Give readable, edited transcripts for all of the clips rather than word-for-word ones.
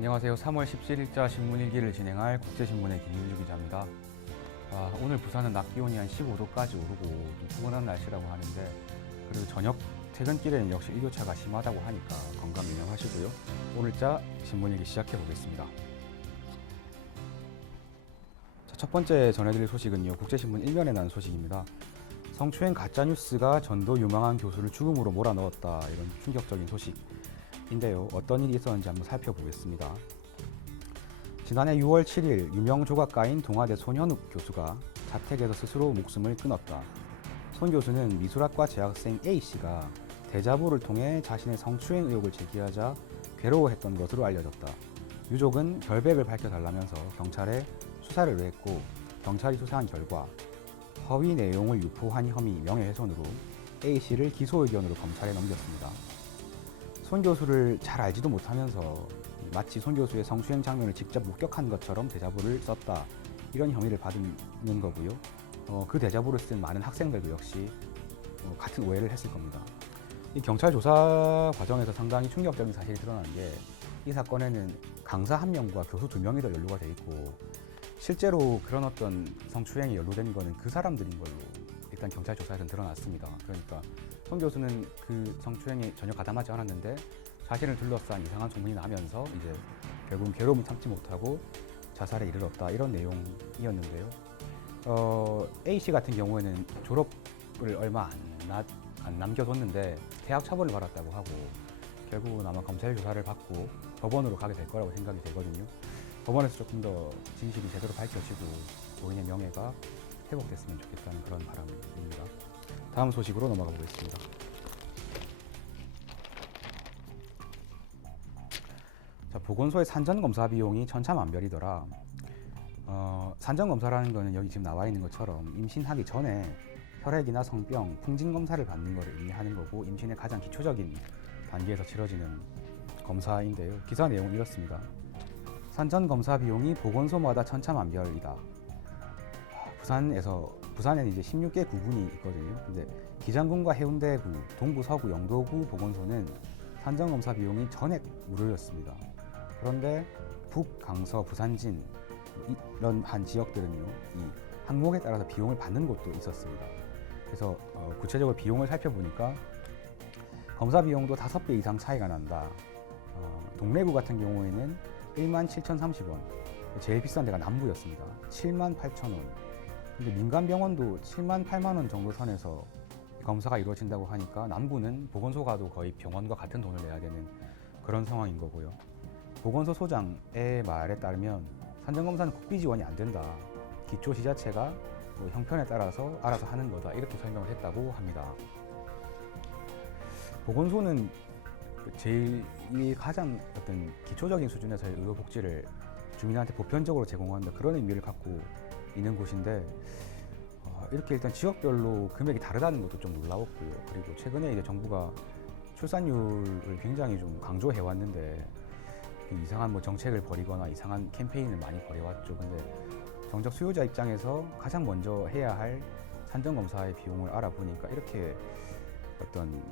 안녕하세요. 3월 17일자 신문일기를 진행할 국제신문의 김민주 기자입니다. 오늘 부산은 낮 기온이 한 15도까지 오르고 좀 푸근한 날씨라고 하는데, 그리고 저녁 퇴근길에는 역시 일교차가 심하다고 하니까 건강 유념하시고요. 오늘자 신문일기 시작해 보겠습니다. 첫 번째 전해드릴 소식은요, 국제신문 1면에 난 소식입니다. 성추행 가짜뉴스가 전도 유망한 교수를 죽음으로 몰아넣었다, 이런 충격적인 소식인데요. 어떤 일이 있었는지 한번 살펴보겠습니다. 지난해 6월 7일 유명 조각가인 동아대 손현욱 교수가 자택에서 스스로 목숨을 끊었다. 손 교수는 미술학과 재학생 A씨가 대자보를 통해 자신의 성추행 의혹을 제기하자 괴로워했던 것으로 알려졌다. 유족은 결백을 밝혀달라면서 경찰에 수사를 의뢰했고, 경찰이 수사한 결과 허위 내용을 유포한 혐의 명예훼손으로 A씨를 기소 의견으로 검찰에 넘겼습니다. 손 교수를 잘 알지도 못하면서 마치 손 교수의 성추행 장면을 직접 목격한 것처럼 대자보를 썼다, 이런 혐의를 받는 거고요. 그 대자보를 쓴 많은 학생들도 역시 같은 오해를 했을 겁니다. 이 경찰 조사 과정에서 상당히 충격적인 사실이 드러난 게, 이 사건에는 강사 1명과 교수 2명이 더 연루가 돼 있고, 실제로 그런 어떤 성추행이 연루된 거는 그 사람들인 걸로 일단 경찰 조사에서는 드러났습니다. 그러니까 손 교수는 그 성추행에 전혀 가담하지 않았는데 자신을 둘러싼 이상한 소문이 나면서 이제 결국은 괴로움을 참지 못하고 자살에 이르렀다, 이런 내용이었는데요. A씨 같은 경우에는 졸업을 얼마 안 남겨뒀는데 대학 처벌을 받았다고 하고, 결국은 아마 검찰 조사를 받고 법원으로 가게 될 거라고 생각이 되거든요. 법원에서 조금 더 진실이 제대로 밝혀지고 본인의 명예가 회복됐으면 좋겠다는 그런 바람입니다. 다음 소식으로 넘어가 보겠습니다. 보건소의 산전검사 비용이 천차만별이더라. 산전검사라는 거는 여기 지금 나와 있는 것처럼 임신하기 전에 혈액이나 성병, 풍진검사를 받는 것을 의미하는 거고, 임신의 가장 기초적인 단계에서 치러지는 검사인데요. 기사 내용은 이렇습니다. 산전검사 비용이 보건소마다 천차만별이다. 부산에는 이제 16개 구군이 있거든요. 근데 기장군과 해운대구, 동구, 서구, 영도구 보건소는 산전검사 비용이 전액 무료였습니다. 그런데 북, 강서, 부산진 이런 한 지역들은요, 이 항목에 따라서 비용을 받는 곳도 있었습니다. 그래서 구체적으로 비용을 살펴보니까 검사 비용도 5배 이상 차이가 난다. 동래구 같은 경우에는 17,030원, 제일 비싼 데가 남부였습니다. 78,000원. 근데 민간병원도 78,000원 정도 선에서 검사가 이루어진다고 하니까 남부는 보건소 가도 거의 병원과 같은 돈을 내야 되는 그런 상황인 거고요. 보건소 소장의 말에 따르면 산전검사는 국비 지원이 안 된다. 기초 지자체가 형편에 따라서 알아서 하는 거다, 이렇게 설명을 했다고 합니다. 보건소는 제일 가장 어떤 기초적인 수준에서의 의료복지를 주민한테 보편적으로 제공한다, 그런 의미를 갖고 있는 곳인데, 이렇게 일단 지역별로 금액이 다르다는 것도 좀 놀라웠고요. 그리고 최근에 이제 정부가 출산율을 굉장히 좀 강조해 왔는데, 이상한 정책을 벌이거나 이상한 캠페인을 많이 벌여왔죠. 근데 정작 수요자 입장에서 가장 먼저 해야 할 산전검사의 비용을 알아보니까 이렇게 어떤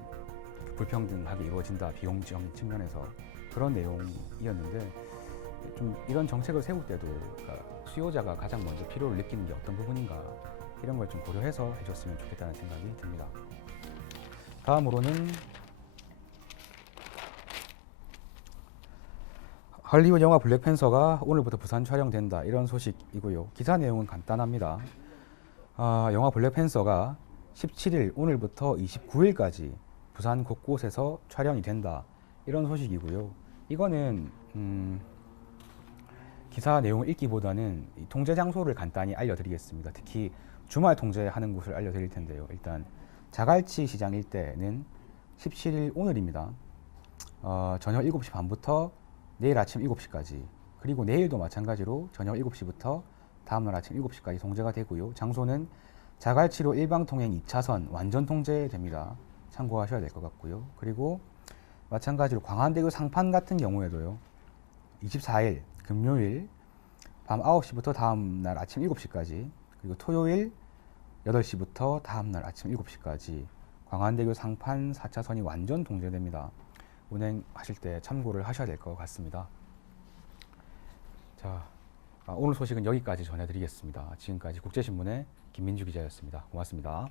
불평등하게 이루어진다, 비용 측면에서, 그런 내용이었는데, 좀 이런 정책을 세울 때도 그러니까 수요자가 가장 먼저 필요를 느끼는 게 어떤 부분인가, 이런 걸 좀 고려해서 해줬으면 좋겠다는 생각이 듭니다. 다음으로는 할리우드 영화 블랙팬서가 오늘부터 부산 촬영된다, 이런 소식이고요. 기사 내용은 간단합니다. 영화 블랙팬서가 17일 오늘부터 29일까지 부산 곳곳에서 촬영이 된다, 이런 소식이고요. 이거는 기사 내용을 읽기보다는 통제 장소를 간단히 알려드리겠습니다. 특히 주말 통제하는 곳을 알려드릴 텐데요. 일단 자갈치 시장 일대는 17일 오늘입니다. 저녁 7시 반부터 내일 아침 7시까지, 그리고 내일도 마찬가지로 저녁 7시부터 다음날 아침 7시까지 통제가 되고요. 장소는 자갈치로 일방통행 2차선 완전 통제됩니다. 참고하셔야 될 것 같고요. 그리고 마찬가지로 광안대교 상판 같은 경우에도요, 24일 금요일 밤 9시부터 다음날 아침 7시까지, 그리고 토요일 8시부터 다음날 아침 7시까지 광안대교 상판 4차선이 완전 통제됩니다. 운행하실 때 참고를 하셔야 될 것 같습니다. 자, 오늘 소식은 여기까지 전해드리겠습니다. 지금까지 국제신문의 김민주 기자였습니다. 고맙습니다.